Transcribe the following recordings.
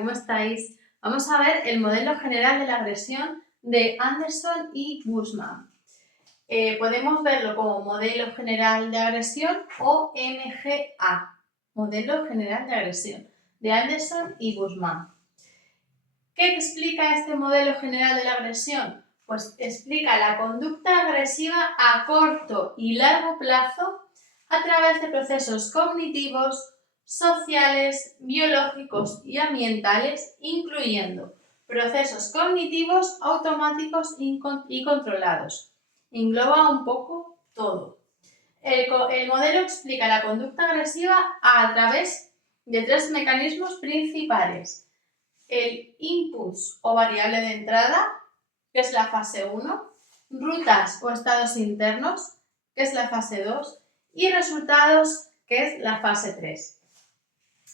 ¿cómo estáis? Vamos a ver el modelo general de la agresión de Anderson y Bushman. Podemos verlo como modelo general de agresión o MGA, modelo general de agresión de Anderson y Bushman. ¿Qué explica este modelo general de la agresión? Pues explica la conducta agresiva a corto y largo plazo a través de procesos cognitivos, sociales, biológicos y ambientales, incluyendo procesos cognitivos automáticos y controlados. Engloba un poco todo. El modelo explica la conducta agresiva a través de tres mecanismos principales. El input o variable de entrada, que es la fase 1, rutas o estados internos, que es la fase 2, y resultados, que es la fase 3.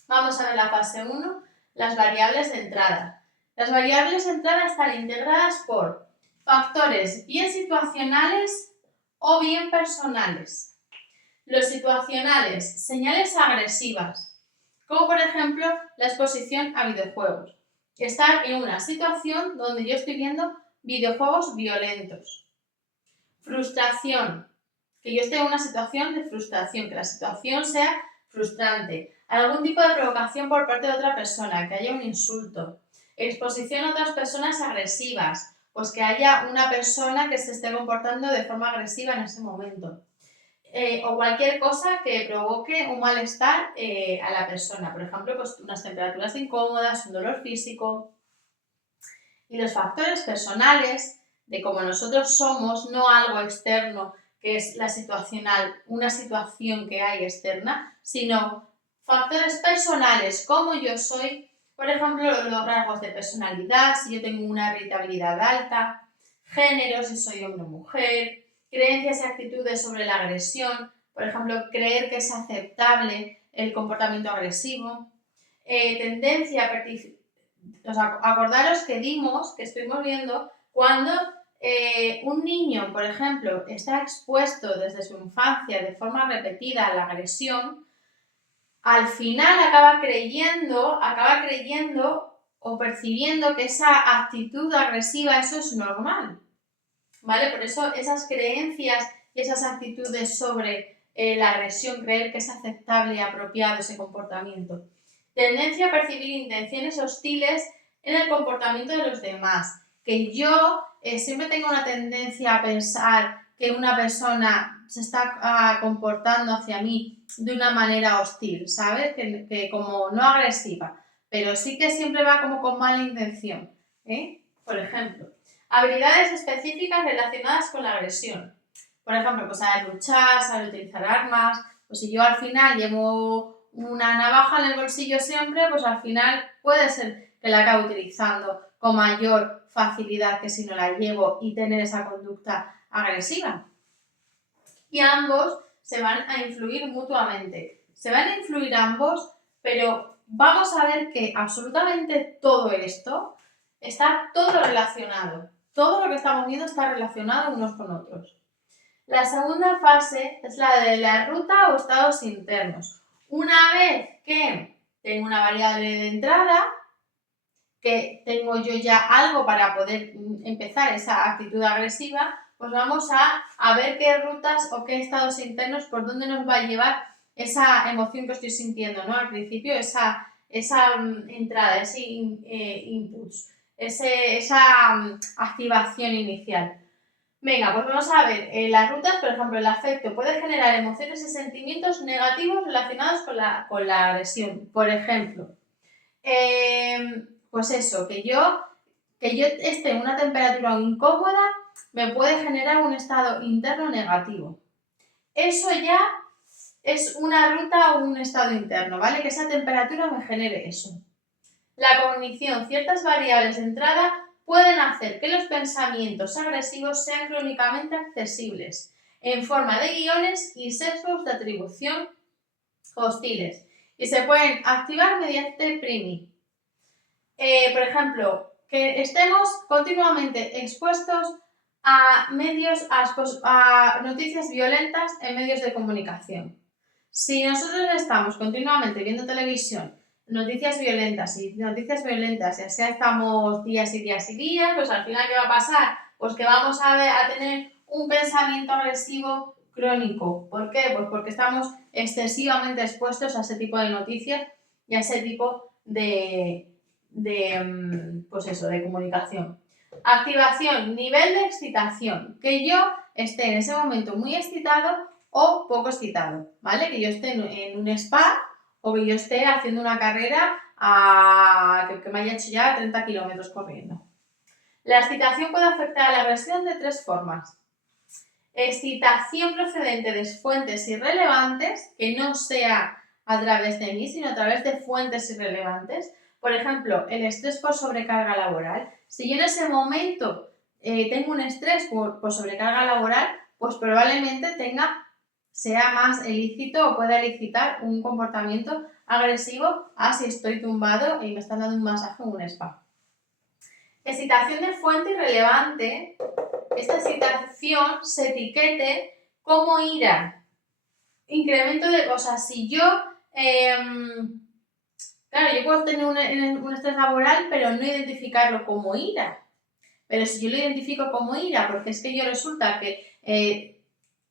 Vamos a ver la fase 1, las variables de entrada. Las variables de entrada están integradas por factores bien situacionales o bien personales. Los situacionales, señales agresivas, como por ejemplo la exposición a videojuegos. Estar en una situación donde yo estoy viendo videojuegos violentos. Frustración, que yo esté en una situación de frustración, que la situación sea frustrante. Algún tipo de provocación por parte de otra persona, que haya un insulto. Exposición a otras personas agresivas, pues que haya una persona que se esté comportando de forma agresiva en ese momento. O cualquier cosa que provoque un malestar a la persona. Por ejemplo, pues unas temperaturas incómodas, un dolor físico. Y los factores personales de cómo nosotros somos, no algo externo que es la situacional, una situación que hay externa, sino factores personales, cómo yo soy, por ejemplo, los rasgos de personalidad, si yo tengo una irritabilidad alta, género, si soy hombre o mujer, creencias y actitudes sobre la agresión, por ejemplo, creer que es aceptable el comportamiento agresivo, tendencia a acordaros que estuvimos viendo cuando un niño, por ejemplo, está expuesto desde su infancia de forma repetida a la agresión, al final acaba creyendo o percibiendo que esa actitud agresiva, eso es normal, ¿vale? Por eso esas creencias y esas actitudes sobre la agresión, creer que es aceptable y apropiado ese comportamiento. Tendencia a percibir intenciones hostiles en el comportamiento de los demás. Que yo siempre tengo una tendencia a pensar que una persona se está comportando hacia mí de una manera hostil, ¿sabes? Que como no agresiva, pero sí que siempre va como con mala intención, ¿eh? Por ejemplo, habilidades específicas relacionadas con la agresión. Por ejemplo, pues saber luchar, saber utilizar armas. Pues si yo al final llevo una navaja en el bolsillo siempre, pues al final puede ser que la acabe utilizando con mayor facilidad que si no la llevo y tener esa conducta agresiva. Y ambos se van a influir mutuamente. Se van a influir ambos, pero vamos a ver que absolutamente todo esto está todo relacionado. Todo lo que estamos viendo está relacionado unos con otros. La segunda fase es la de la ruta o estados internos. Una vez que tengo una variable de entrada, que tengo yo ya algo para poder empezar esa actitud agresiva, pues vamos a ver qué rutas o qué estados internos, por dónde nos va a llevar esa emoción que estoy sintiendo, ¿no? Al principio, esa entrada, ese impulso, esa activación inicial. Venga, pues vamos a ver, las rutas, por ejemplo, el afecto puede generar emociones y sentimientos negativos relacionados con la agresión. Por ejemplo, pues eso, que yo esté en una temperatura incómoda me puede generar un estado interno negativo. Eso ya es una ruta o un estado interno, ¿vale? Que esa temperatura me genere eso. La cognición, ciertas variables de entrada pueden hacer que los pensamientos agresivos sean crónicamente accesibles en forma de guiones y sesgos de atribución hostiles y se pueden activar mediante priming. Por ejemplo, que estemos continuamente expuestos a noticias violentas en medios de comunicación. Si nosotros estamos continuamente viendo televisión noticias violentas y noticias violentas, ya sea estamos días y días y días, pues al final, ¿qué va a pasar? Pues que vamos a tener un pensamiento agresivo crónico. ¿Por qué? Pues porque estamos excesivamente expuestos a ese tipo de noticias y a ese tipo pues eso, de comunicación. Activación, nivel de excitación, que yo esté en ese momento muy excitado o poco excitado, ¿vale? Que yo esté en un spa o que yo esté haciendo una carrera que me haya hecho ya 30 kilómetros corriendo. La excitación puede afectar a la agresión de 3 formas. Excitación procedente de fuentes irrelevantes, que no sea a través de mí, sino a través de fuentes irrelevantes. Por ejemplo, el estrés por sobrecarga laboral. Si yo en ese momento tengo un estrés por sobrecarga laboral, pues probablemente sea más ilícito o pueda elicitar un comportamiento agresivo a si estoy tumbado y me están dando un masaje en un spa. Excitación de fuente irrelevante. Esta excitación se etiquete como ira. Incremento de... O sea, si yo... claro, yo puedo tener un estrés laboral, pero no identificarlo como ira. Pero si yo lo identifico como ira, porque es que yo resulta que...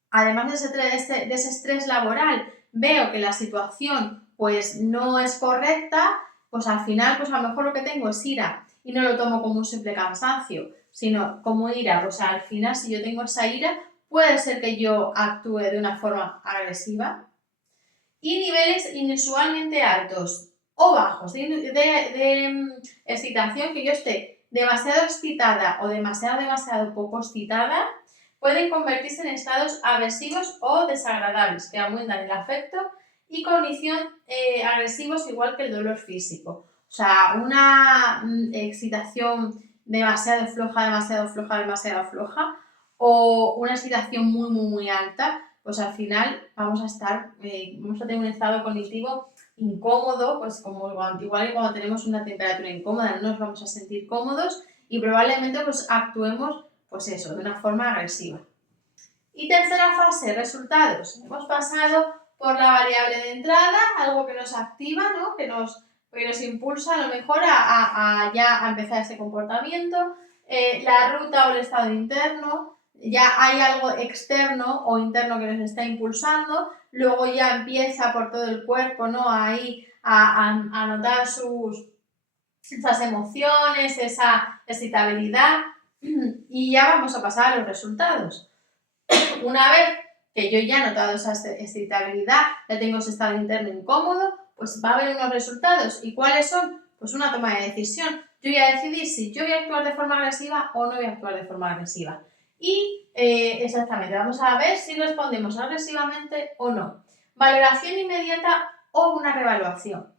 además de ese estrés laboral, veo que la situación pues no es correcta, pues al final pues a lo mejor lo que tengo es ira y no lo tomo como un simple cansancio, sino como ira. Pues al final, si yo tengo esa ira, puede ser que yo actúe de una forma agresiva. Y niveles inusualmente altos o bajos de excitación, que yo esté demasiado excitada o demasiado poco excitada, pueden convertirse en estados aversivos o desagradables que aumentan el afecto y cognición agresivos, igual que el dolor físico. O sea, una excitación demasiado floja o una excitación muy alta, pues al final vamos a tener un estado cognitivo incómodo, pues igual que cuando tenemos una temperatura incómoda, no nos vamos a sentir cómodos y probablemente pues actuemos pues eso, de una forma agresiva. Y tercera fase, resultados. Hemos pasado por la variable de entrada, algo que nos activa, ¿no? que nos impulsa a lo mejor a empezar ese comportamiento. La ruta o el estado interno, ya hay algo externo o interno que nos está impulsando, luego ya empieza por todo el cuerpo, ¿no? Ahí a notar esas emociones, esa excitabilidad, y ya vamos a pasar a los resultados. Una vez que yo ya he notado esa excitabilidad, ya tengo ese estado interno incómodo, pues va a haber unos resultados. ¿Y cuáles son? Pues una toma de decisión. Yo voy a decidir si yo voy a actuar de forma agresiva o no voy a actuar de forma agresiva. Y exactamente, vamos a ver si respondemos agresivamente o no. Valoración inmediata o una revaluación.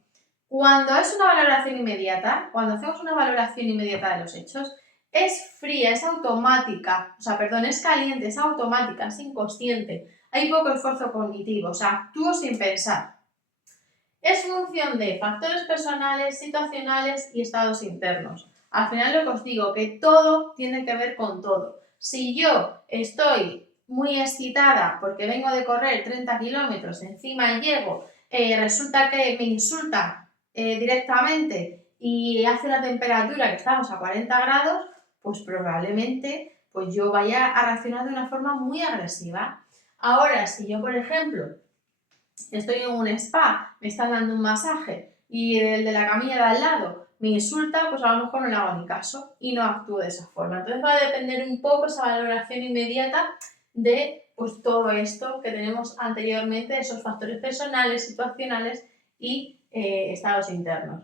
Cuando es una valoración inmediata, cuando hacemos una valoración inmediata de los hechos, es fría, es automática, es caliente, es automática, es inconsciente. Hay poco esfuerzo cognitivo, actúo sin pensar. Es función de factores personales, situacionales y estados internos. Al final lo que os digo, que todo tiene que ver con todo. Si yo estoy muy excitada porque vengo de correr 30 kilómetros, encima llego, resulta que me insulta directamente y hace una temperatura que estamos a 40 grados, pues probablemente pues yo vaya a reaccionar de una forma muy agresiva. Ahora, si yo, por ejemplo, estoy en un spa, me están dando un masaje y el de la camilla de al lado me insulta, pues a lo mejor no le hago ni caso y no actúo de esa forma. Entonces va a depender un poco esa valoración inmediata de pues todo esto que tenemos anteriormente, esos factores personales, situacionales y estados internos.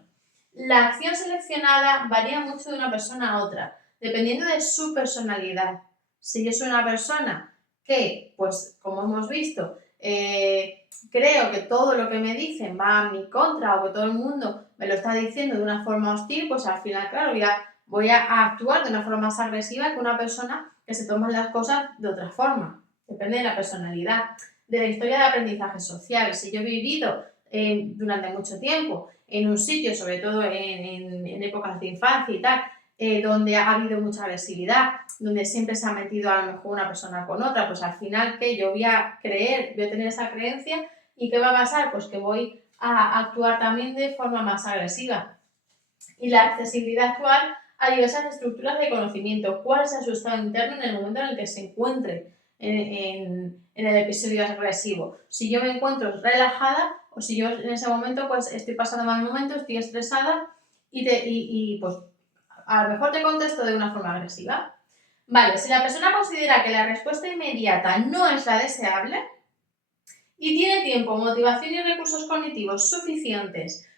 La acción seleccionada varía mucho de una persona a otra, dependiendo de su personalidad. Si yo soy una persona que, pues como hemos visto, creo que todo lo que me dicen va a mi contra o que todo el mundo me lo está diciendo de una forma hostil, pues al final, claro, voy a actuar de una forma más agresiva que una persona que se toma las cosas de otra forma. Depende de la personalidad, de la historia de aprendizaje social. Si yo he vivido durante mucho tiempo en un sitio, sobre todo en épocas de infancia y tal, donde ha habido mucha agresividad, donde siempre se ha metido a lo mejor una persona con otra, pues al final que yo voy a tener esa creencia y ¿qué va a pasar? Pues que voy a actuar también de forma más agresiva. Y la accesibilidad actual a diversas estructuras de conocimiento, cuál es su estado interno en el momento en el que se encuentre en el episodio agresivo. Si yo me encuentro relajada o si yo en ese momento pues estoy pasando mal momento, estoy estresada y pues a lo mejor te contesto de una forma agresiva. Vale, si la persona considera que la respuesta inmediata no es la deseable y tiene tiempo, motivación y recursos cognitivos suficientes,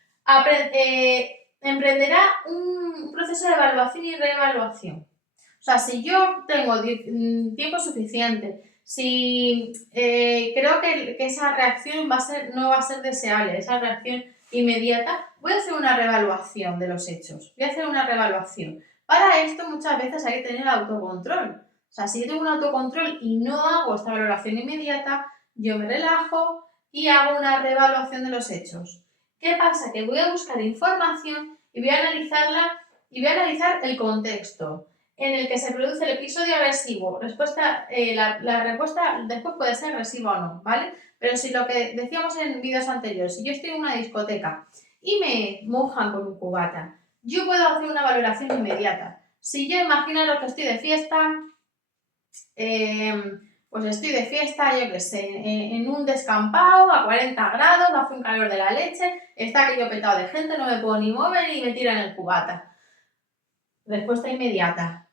emprenderá un proceso de evaluación y reevaluación. O sea, si yo tengo tiempo suficiente, si creo que esa reacción no va a ser deseable, esa reacción inmediata, voy a hacer una reevaluación de los hechos. Voy a hacer una reevaluación. Para esto muchas veces hay que tener autocontrol. O sea, si yo tengo un autocontrol y no hago esta valoración inmediata, yo me relajo y hago una reevaluación de los hechos. ¿Qué pasa? Que voy a buscar información y voy a analizarla y voy a analizar el contexto en el que se produce el episodio agresivo. La respuesta después puede ser agresiva o no, ¿vale? Pero si lo que decíamos en vídeos anteriores, si yo estoy en una discoteca y me mojan con un cubata, yo puedo hacer una valoración inmediata. Si yo imagino que estoy de fiesta, pues estoy de fiesta, yo qué sé, en un descampado a 40 grados, hace un calor de la leche, está aquello petado de gente, no me puedo ni mover y me tiran el cubata. Respuesta inmediata.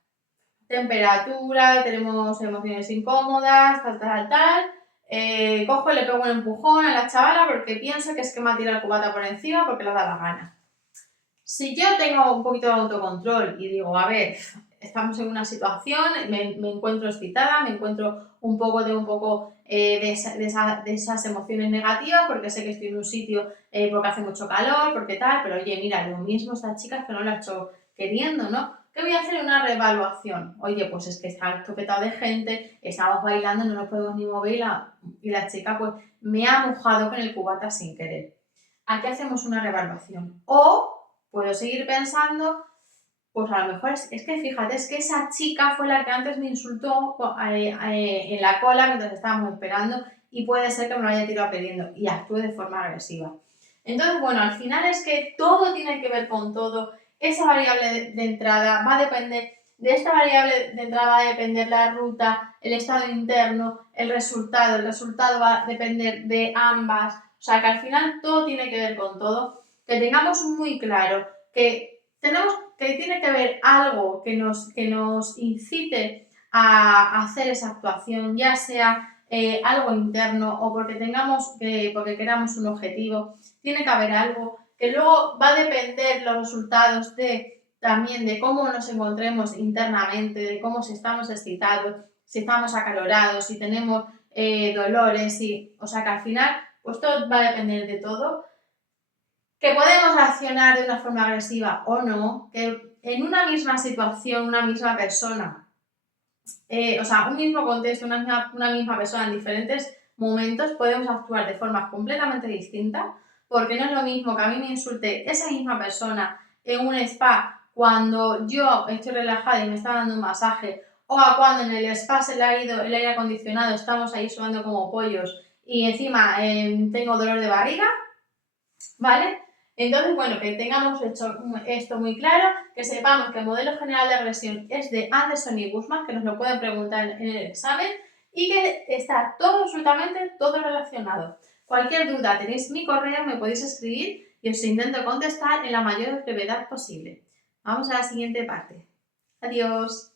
Temperatura, tenemos emociones incómodas, tal. Cojo y le pego un empujón a la chavala porque pienso que es que me ha tirado el cubata por encima porque le da la gana. Si yo tengo un poquito de autocontrol y digo, a ver, estamos en una situación, me encuentro excitada, me encuentro un poco de esas emociones negativas porque sé que estoy en un sitio porque hace mucho calor, porque tal, pero oye, mira, lo mismo esta chica es que no lo ha hecho queriendo, ¿no? ¿Qué voy a hacer? Una reevaluación. Oye, pues es que está topetado de gente, estamos bailando, no nos podemos ni mover y la chica pues me ha mojado con el cubata sin querer. Aquí hacemos una reevaluación. O puedo seguir pensando, pues a lo mejor es que fíjate, es que esa chica fue la que antes me insultó en la cola mientras estábamos esperando y puede ser que me lo haya tirado queriendo y actúe de forma agresiva. Entonces, bueno, al final es que todo tiene que ver con todo. Esa variable de entrada va a depender, de esta variable de entrada va a depender la ruta, el estado interno, el resultado va a depender de ambas. O sea que al final todo tiene que ver con todo. Que tengamos muy claro que tiene que haber algo que nos incite a hacer esa actuación, ya sea algo interno o porque porque queramos un objetivo, tiene que haber algo que luego va a depender los resultados también de cómo nos encontremos internamente, de cómo si estamos excitados, si estamos acalorados, si tenemos dolores, o sea que al final pues todo va a depender de todo. Que podemos reaccionar de una forma agresiva o no, que en una misma situación, una misma persona, un mismo contexto, una misma persona en diferentes momentos podemos actuar de formas completamente distintas, porque no es lo mismo que a mí me insulte esa misma persona en un spa cuando yo estoy relajada y me está dando un masaje, o a cuando en el spa se le ha ido el aire acondicionado, estamos ahí sudando como pollos y encima tengo dolor de barriga, ¿vale? Entonces, bueno, que tengamos hecho esto muy claro, que sepamos que el modelo general de agresión es de Anderson y Guzmán, que nos lo pueden preguntar en el examen, y que está todo, absolutamente todo relacionado. Cualquier duda, tenéis mi correo, me podéis escribir y os intento contestar en la mayor brevedad posible. Vamos a la siguiente parte. Adiós.